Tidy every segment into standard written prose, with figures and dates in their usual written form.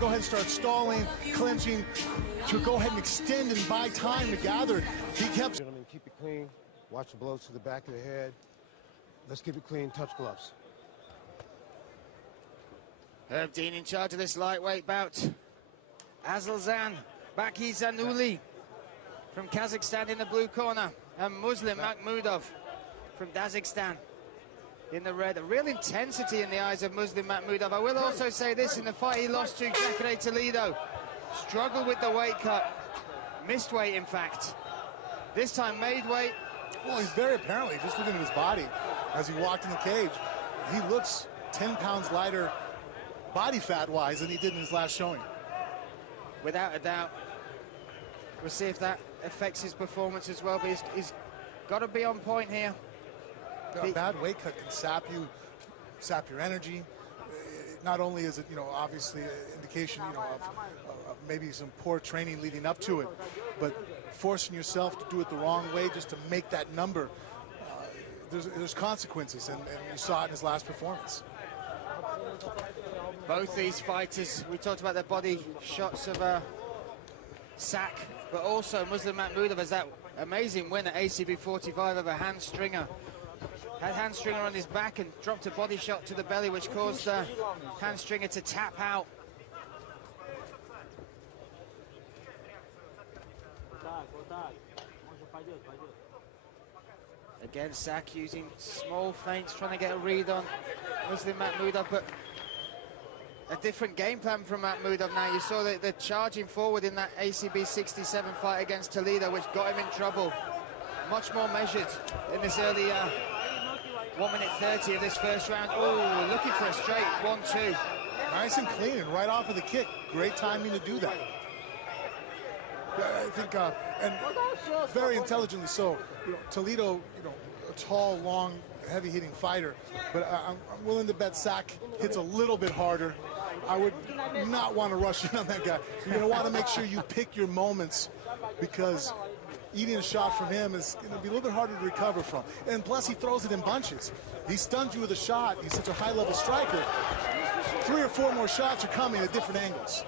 go ahead and start stalling, clinching, to go ahead and extend and buy time to gather. He kept... Gentlemen, keep it clean. Watch the blows to the back of the head. Let's keep it clean. Touch gloves. Herb Dean in charge of this lightweight bout. АСЫЛЖАН BAKITЖАНУЛы from Kazakhstan in the blue corner, and MUSLIM MAHMUDOV from Dagestan in the red. A real intensity in the eyes of MUSLIM MAHMUDOV. I will also say this: in the fight he lost to Jacare Toledo, struggled with the weight cut, missed weight in fact. This time made weight. Well, he's very apparently, just looking at his body as he walked in the cage, he looks 10 pounds lighter body fat-wise than he did in his last showing. Without a doubt. We'll see if that affects his performance as well, but he's got to be on point here. A bad weight cut can sap you, sap your energy. Not only is it, obviously an indication, of maybe some poor training leading up to it, but forcing yourself to do it the wrong way just to make that number, there's consequences, and you saw it in his last performance. Both these fighters, we talked about their body shots of Sak, but also MUSLIM MAHMUDOV has that amazing win at ACB 45 of a hand stringer. Had hand stringer on his back and dropped a body shot to the belly, which caused the hand stringer to tap out. Again, Sak using small feints, trying to get a read on MUSLIM MAHMUDOV, but a different game plan from MAHMUDOV now. You saw the charging forward in that ACB 67 fight against Toledo, which got him in trouble. Much more measured in this early 1 minute 30 of this first round. Oh, looking for a straight 1-2. Nice and clean, and right off of the kick. Great timing to do that. I think, and very intelligently so. Toledo, a tall, long, heavy-hitting fighter, but I'm willing to bet Sak hits a little bit harder. I would not want to rush in on that guy. You're going to want to make sure you pick your moments, because eating a shot from him is going to be a little bit harder to recover from. And plus, he throws it in bunches. He stuns you with a shot. He's such a high-level striker. 3 or 4 more shots are coming at different angles.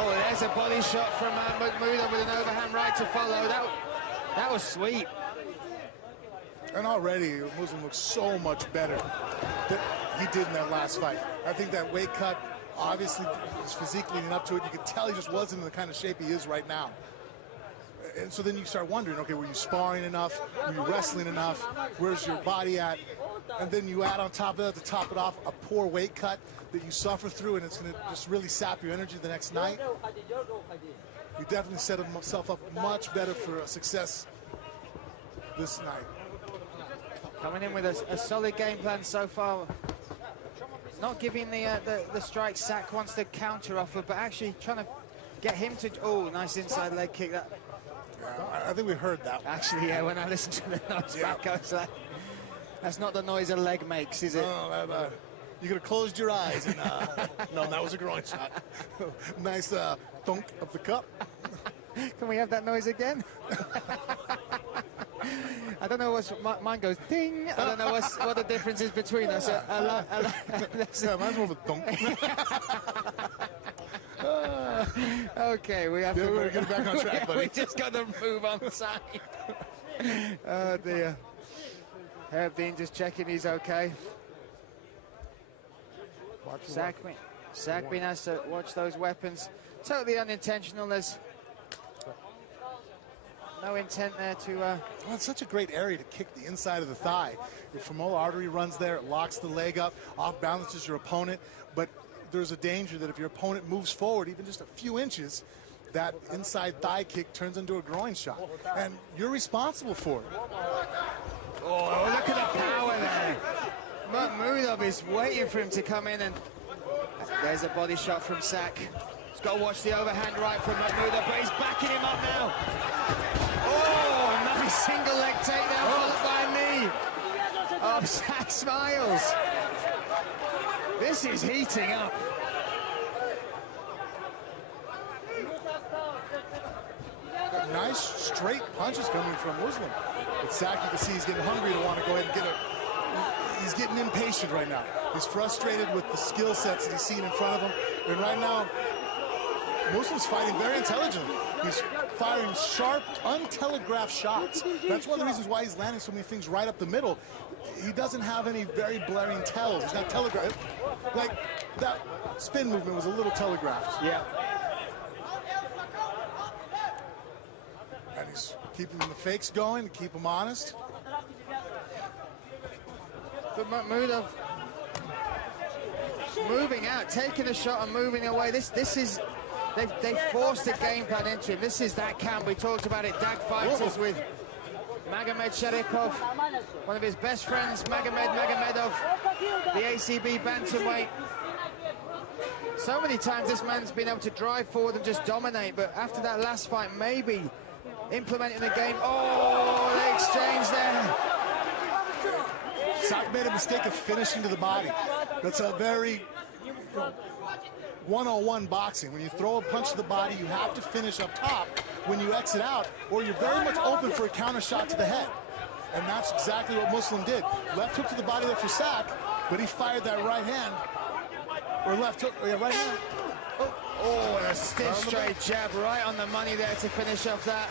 Oh, there's a body shot from MAHMUDOV with an overhand right to follow. That was sweet. And already, MUSLIM looks so much better than he did in that last fight. I think that weight cut, obviously, his physique leading up to it, you could tell he just wasn't in the kind of shape he is right now. And so then you start wondering, okay, were you sparring enough? Were you wrestling enough? Where's your body at? And then you add on top of that, to top it off, a poor weight cut that you suffer through, and it's going to just really sap your energy the next night. You definitely set himself up much better for success this night. Coming in with a solid game plan so far. Not giving the strike Sak wants to counter offer, but actually trying to get him to... Oh, nice inside leg kick. That. I think we heard that one. Actually, yeah, when I listened to the noise back, I was like, that's not the noise a leg makes, is it? No, you could have closed your eyes. And, no, that was a groin shot. Nice thunk of the cup. Can we have that noise again? I don't know what's... Mine goes ding. I don't know what the difference is between us. Yeah, mine's more of a thunk. Okay, we have to... We're getting back on track, buddy. We just got to move on side. Oh, dear. Herb Dean just checking he's okay. Sakbin has to watch those weapons. Totally unintentional. There's no intent there to... Well, it's such a great area to kick the inside of the thigh. Your femoral artery runs there. It locks the leg up, off-balances your opponent. But there's a danger that if your opponent moves forward even just a few inches, that inside thigh kick turns into a groin shot. And you're responsible for it. Oh, look at the power there. MAHMUDOV is waiting for him to come in, and there's a body shot from Sak. He's got to watch the overhand right from MAHMUDOV, but he's backing him up now. Oh, nice single leg takedown followed by a knee of Sak Smiles. This is heating up. Nice straight punches coming from MUSLIM. But Sak, you can see he's getting hungry to want to go ahead and get he's getting impatient right now. He's frustrated with the skill sets that he's seen in front of him, And right now, Muslim's fighting very intelligently. He's firing sharp, untelegraphed shots. That's one of the reasons why he's landing so many things right up the middle. He doesn't have any very blaring tells. He's not telegraphed. Like, that spin movement was a little telegraphed. Yeah. And he's keeping the fakes going to keep him honest. But Makhmudov moving out, taking a shot and moving away. This is, they forced the game plan into him. This is that camp. We talked about it, Dag fighters with Magomed Sharipov, one of his best friends, Magomedov, the ACB bantamweight. So many times this man's been able to drive forward and just dominate, but after that last fight, maybe implementing the game. Oh, the exchange there. Sak made a mistake of finishing to the body. That's a very 101 boxing. When you throw a punch to the body, you have to finish up top when you exit out, or you're very much open for a counter shot to the head. And that's exactly what Muslim did. Left hook to the body there for Sak, but he fired that right hand. Or left hook, yeah, right hand. Oh, and a stiff straight jab right on the money there to finish off that.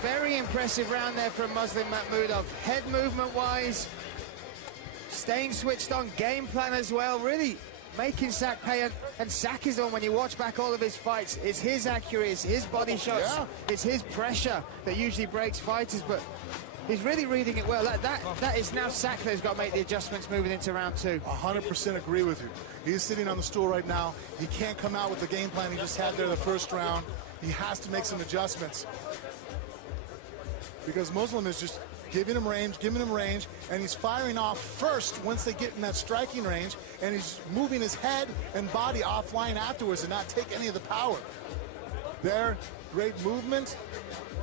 Very impressive round there from Muslim Makhmudov. Head movement-wise, staying switched on, game plan as well, really making Sak pay. And Sak is on, when you watch back all of his fights, it's his accuracy, it's his body shots, it's his pressure that usually breaks fighters, but he's really reading it well. That is now Sak that's got to make the adjustments moving into round two. 100% agree with you. He's sitting on the stool right now. He can't come out with the game plan he just had there the first round. He has to make some adjustments, because Muslim is just giving him range, and he's firing off first once they get in that striking range, and he's moving his head and body offline afterwards and not take any of the power. There, great movement,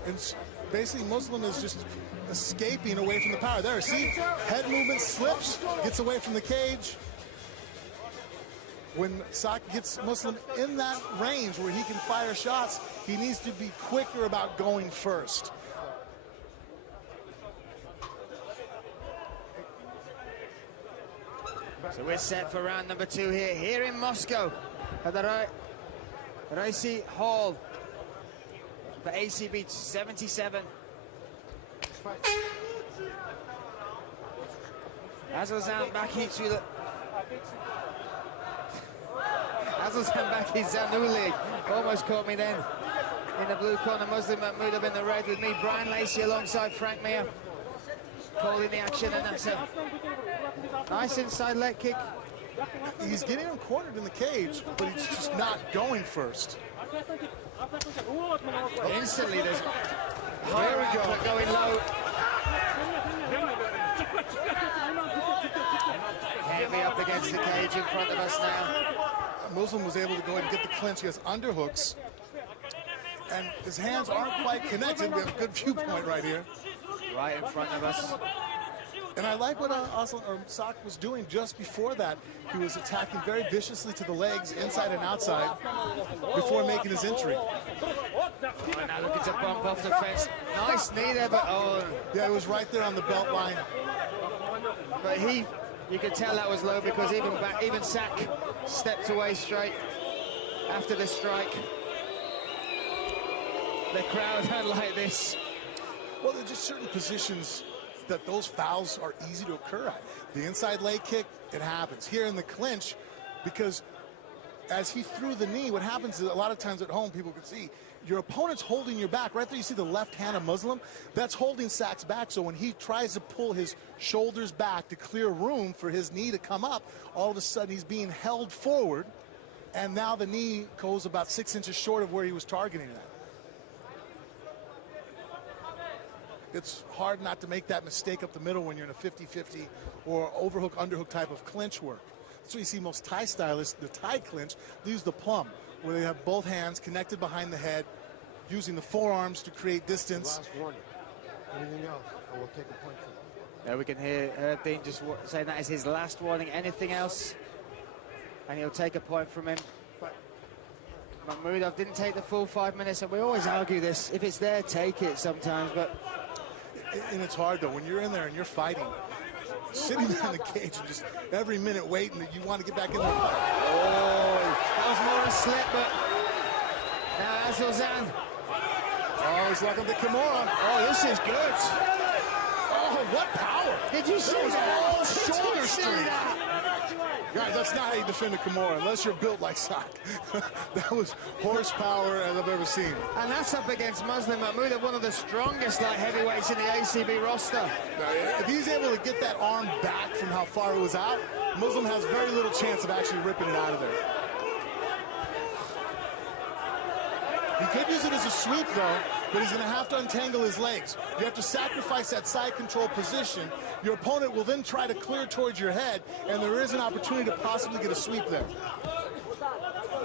and basically Muslim is just escaping away from the power. There, see, head movement, slips, gets away from the cage. When Sak gets Muslim in that range where he can fire shots, he needs to be quicker about going first. So we're set for round number two here in Moscow at the Raisi Hall for ACB 77. АСЫЛЖАН BAKITЖАНУЛЫ almost caught me then in the blue corner. Muslim Makhmudov in the red with me, Brian Lacey, alongside Frank Mir, calling the action, and that's a nice inside leg kick. He's getting him cornered in the cage, but he's just not going first. Instantly, there's there we go. Going low. Heavy up against the cage in front of us now. Muslim was able to go ahead and get the clinch. He has underhooks, and his hands aren't quite connected. We have a good viewpoint right here. Right in front of us. And I like what Sak was doing just before that. He was attacking very viciously to the legs, inside and outside, before making his entry. Right now looking to bump off the fence. Nice knee there, but yeah, it was right there on the belt line. But you could tell that was low, because even Sak stepped away straight after the strike. The crowd don't like this. Well, there's just certain positions that those fouls are easy to occur at. The inside leg kick, it happens. Here in the clinch, because as he threw the knee, what happens is a lot of times at home, people can see, your opponent's holding your back. Right there, you see the left hand of Muslim? That's holding Sak's back, so when he tries to pull his shoulders back to clear room for his knee to come up, all of a sudden he's being held forward, and now the knee goes about 6 inches short of where he was targeting it at. It's hard not to make that mistake up the middle when you're in a 50-50 or overhook, underhook type of clinch work. That's what you see most Thai stylists, the Thai clinch, they use the plum, where they have both hands connected behind the head, using the forearms to create distance. Last warning. Anything else, I will take a point from you. Yeah, we can hear Dean just saying that is his last warning. Anything else, and he'll take a point from him. Makhmudov didn't take the full 5 minutes, and we always argue this. If it's there, take it sometimes, but... And it's hard, though, when you're in there and you're fighting, sitting there in the cage and just every minute waiting that you want to get back in there. Oh, that was more a slip, but now ΑСЫЛЖАН. Oh, he's locking the Kimura. Oh, this is good. Oh, what power. Did you see that? All shoulder straight. Guys, that's not how you defend a Kimura, unless you're built like Sak. That was horsepower as I've ever seen. And that's up against Muslim Mahmudov, one of the strongest light heavyweights in the ACB roster. Now, if he's able to get that arm back from how far it was out, Muslim has very little chance of actually ripping it out of there. He could use it as a sweep, though, but he's going to have to untangle his legs. You have to sacrifice that side control position. Your opponent will then try to clear towards your head, and there is an opportunity to possibly get a sweep there.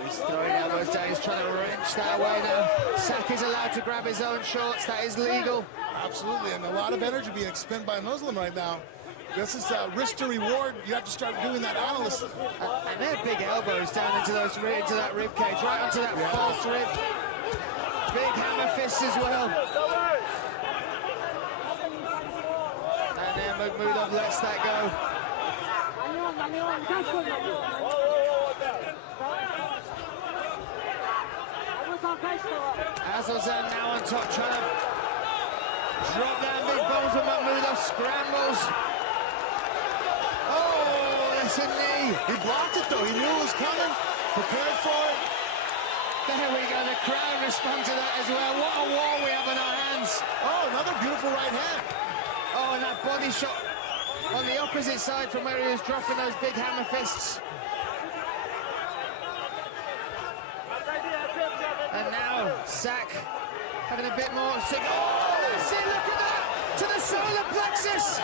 He's throwing elbows down. He's trying to wrench that away now. Sak is allowed to grab his own shorts. That is legal. Absolutely, and a lot of energy being expended by Muslim right now. This is risk to reward. You have to start doing that analysis. And they're big elbows down into that rib cage, right onto that false rib. Big hammer fists as well. And then Mahmudov lets that go. АСЫЛЖАN now on top, trying to drop that big bone from Mahmudov. Scrambles. Oh, that's a knee. He blocked it, though. He knew it was coming. Prepared for it. There we go, the crowd respond to that as well. What a war we have on our hands. Oh, another beautiful right hand. Oh, and that body shot on the opposite side from where he was dropping those big hammer fists. And now, Sak having a bit more... Oh, that's it, look at that! To the solar plexus!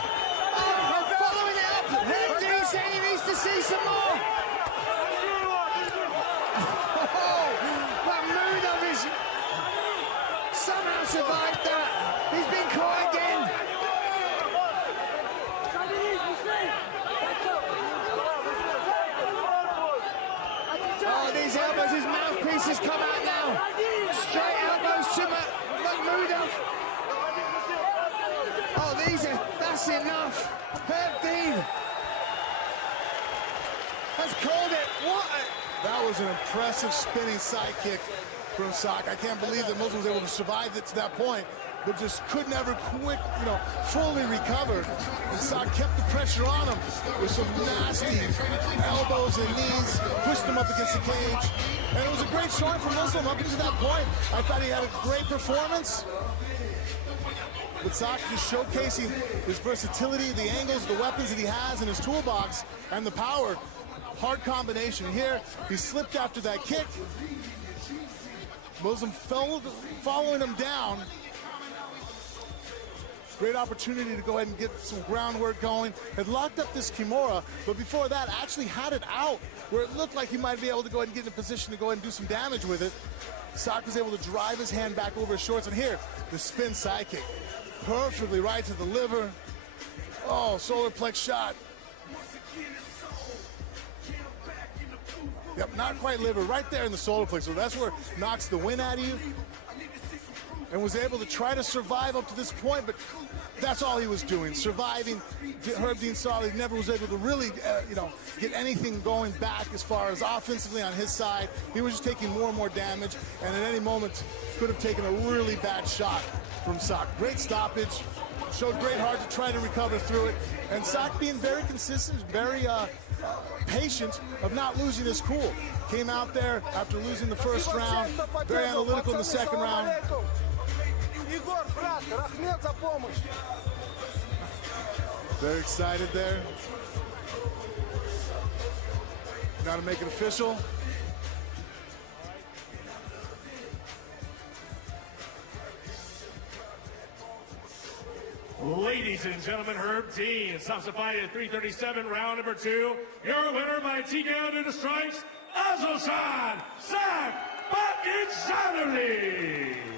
Oh, following it up. He's saying he needs to see some more. Somehow survived that. He's been caught again. Oh, these elbows, his mouthpieces come out now. Straight elbows to Mahmudov. Oh, that's enough. Herb Dean has called it. That was an impressive spinning sidekick from Sak. I can't believe that Muslim was able to survive it to that point, but just could never fully recover. And Sak kept the pressure on him with some nasty elbows and knees, pushed him up against the cage. And it was a great showing for Muslim up until that point. I thought he had a great performance. With Sak just showcasing his versatility, the angles, the weapons that he has in his toolbox, and the power. Hard combination here. He slipped after that kick. Muslim following him down. Great opportunity to go ahead and get some groundwork going. Had locked up this Kimura, but before that actually had it out where it looked like he might be able to go ahead and get in a position to go ahead and do some damage with it. Sak was able to drive his hand back over his shorts, and here, the spin sidekick. Perfectly right to the liver. Oh, solar plex shot. Yep, not quite liver, right there in the solar plexus. So that's where it knocks the wind out of you. And was able to try to survive up to this point, but that's all he was doing, surviving. Herb Dean saw he never was able to really, get anything going back as far as offensively on his side. He was just taking more and more damage, and at any moment could have taken a really bad shot from Sak. Great stoppage, showed great heart to try to recover through it, and Sak being very consistent, very patient of not losing his cool. Came out there after losing the first round, very analytical in the second round. Very excited there. Now to make it official. Ladies and gentlemen, Herb Dean stops the fight at 337, round number 2. Your winner by TKO to the strikes, АСЫЛЖАН БАКЫТЖАНУЛЫ.